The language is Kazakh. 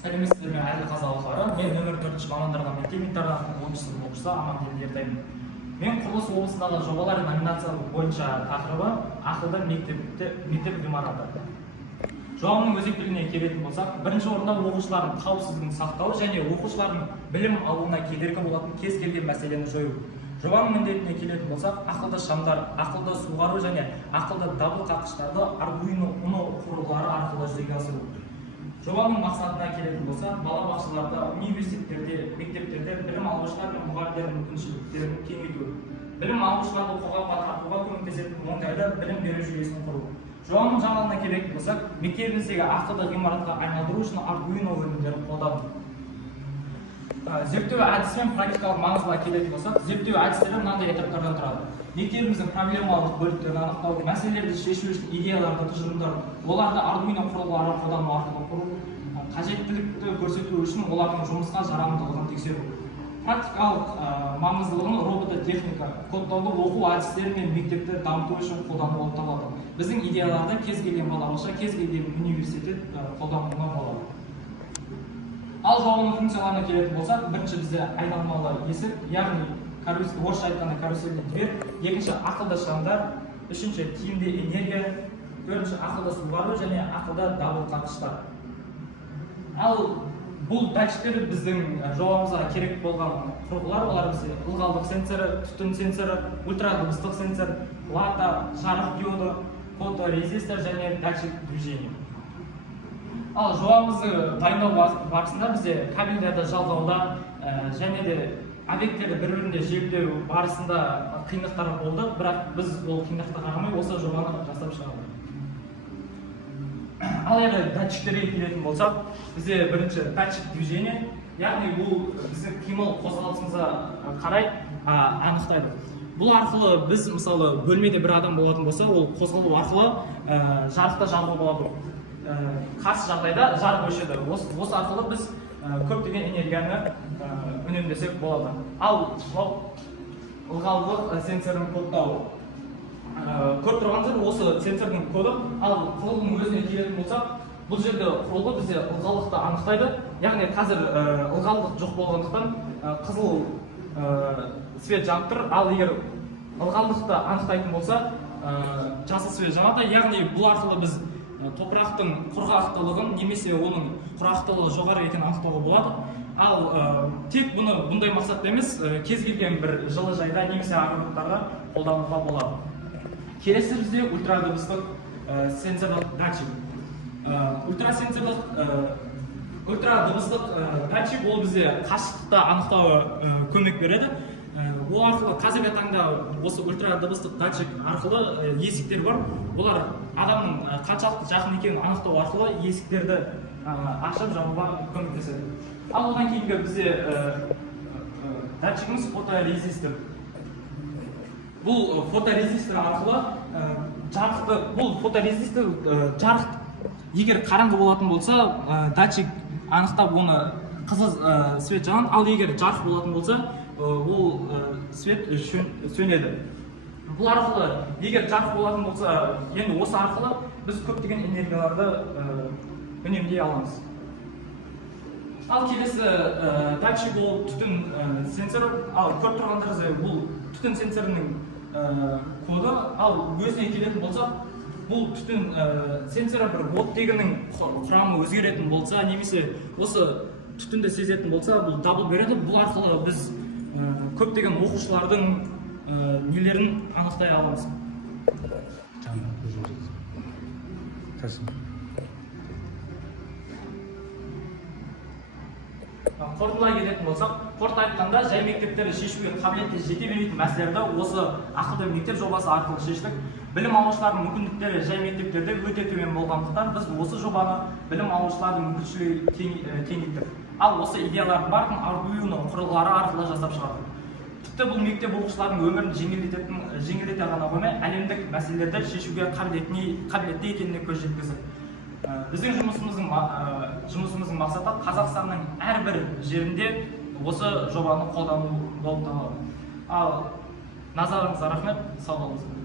Сәлеметсіздер, мен Әділ Қазалықова. Мен нөмір 4 мамандырған мектеп-интернатының 10 сынып оқушысы Амангелді Ертайым. Мен құрылыс облысындағы жобалар номинациялары бойынша тақырыбы ақылды мектеп ғимараты. Жобаның өзектілігіне келетін болсақ, бірінші орында оқушылардың қауіпсіздігін сақтау және оқушылардың білім алуына кедергі болатын кез келген мәселені жою. Жобаның міндетіне келетін болсақ, ақылды шамдар, ақылды суғару және ақылды дабыл қаққыштарды Arduino Uno құрылғылары арқылы жүзеге асыру. Жобаның мақсатына келетін болса, балабақшаларда, университеттерде, мектептерде білім алушылар мен мұғалімдердің мүмкіншіліктерін кеңейту, білім алушыларды қоғамға тартуға көмектесетін оңтайлы білім беру жүйесін құру. Жобаның жаңалығына келетін болсақ, мектебіміздегі ақылды ғимаратқа айналдыру үшін Arduino өнімдерін қолдану. Зерттеу әдісі мен практикалық маңызға келетін болсақ, зерттеу әдістері мынандай этаптардан тұрады. Мектебіміздің проблемалық бөліктерін анықтау, мәселелерді шешу үшін идеяларды, тұжырымдар, оларды Arduino құрылғыларын қолдану арқылы құру, қажеттілікті көрсету үшін олардың жұмысқа жарамдылығын тексеру. Практикалық маңыздылығын робототехника, кодтаулы оқу әдістері мен мектепті дамыту үшін қолдану болып табылады. Біздің идеяларды кез келген балабақша, кез келген университет қолдануына болады. Ал жобаның функцияларына келетін болсақ, бірінші бізде айналмалы есік, яғни орысша айтқанда карусельный дверь, екінші ақылды шамдар, үшінші тиімді энергия, төртінші ақылды суғару және ақылды дабыл қаққыштар. Ал бұл датчиктер біздің жобамызға керек болған құрылғылар, олар бізде ылғалдық сенсоры, түтін сенсоры, ультрадыбыстық сенсор, плата, жарық диоды, фоторезистор және датчик движения. Ал жобамызды дайындау барысында бізде кабельдерді жалғауда және де объекттерді бір-біріне желілеу барысында қиындықтар болды, бірақ біз ол қиындыққа қарамай осы жобаны жасап шығардық. Ал енді датчиктерге келетін болсақ, бізде бірінші датчик движения, яғни бұл біздің қимыл қозғалысымызға қарай анықтайды. Бұл арқылы біз мысалы бөлмеде бір адам болатын болса, ол қозғалу арқылы жарықты жағуға болады. Қарсы жағдайда жарық өшеді. Осы арқылы біз көптеген энергияны үнемдесек болады. Ал ылғалдық сенсордың кодтауы. Көріп тұрғандар осы сенсордың коды, ал құрылғының өзіне келетін болсақ, бұл жерде құрылғы бізде ылғалдықты анықтайды. Яғни қазір ылғалдық жоқ болғандықтан қызыл свет жанып тұр, ал егер ылғалдықты анықтайтын болса, жасыл свет жанады. Яғни бұл арқылы біз топырақтың құрғақтылығын немесе оның құрғақтылығы жоғары екенін анықтауға болады. Ал тек бұны бұндай мақсатта емес, кез келген бір жылыжайда немесе ағындықтарда қолдануға болады. Келесі бізде ультрадыбыстық сенсорлық датчик. Ультрадыбыстық датчик ол бізде қашықтықты анықтауға көмек береді. Ол арқылы қазіргі таңда осы ультрадыбыстық датчик арқылы есіктер бар. Олар адамның қаншалықты жақын екенін анықтау арқылы есіктерді ашып жабуға көмектеседі. Ал одан кейінгі бізде датчигіміз фоторезистор. Бұл фоторезистор арқылы жарық егер қараңғы болатын болса, датчик анықтап оны қызыл свет жанады, ал егер жарық болатын болса, ол свет сөнеді. Бұл арқылы, егер жарық болатын болса, енді осы арқылы біз көптеген энергияларды үнемдей аламыз. Ал келесі датчик ол түтін сенсоры. Ал көріп тұрғандар бұл түтін сенсорының коды. Ал өзіне келетін болсақ, бұл түтін сенсоры бір оттегінің құрамы өзгеретін болса, немесе осы түтінді сезетін болса, бұл дабыл береді. Бұл арқылы біз көптеген оқушылардың нелерін анықтай аламыз. Қорытындылай келетін болсақ, қорыта айтқанда, жай мектептерді шешуге қабілетті жете бермейтін мәселелерді осы ақылды мектеп жобасы арқылы шештік. Білім алушылардың мүмкіндіктері жай мектептерде өте төмен болғандықтан, біз осы жобаны білім алушылардың мүмкіншілігін кеңейттік. Ал осы идеялардың барлығын Arduino құрылғылары арқылы жасап шығардық. Тіпті бұл мектеп оқушылардың өмірін жеңілдете ғана қоймай, әлемдік мәселелерді шешуге қабілетті екеніне көз жеткіздік. Біздің жұмысымыздың мақсаты Қазақстанның әрбір жерінде осы жобаны қолдану болып табылады. Ал назарыңызға рахмет, сау болыңыздар.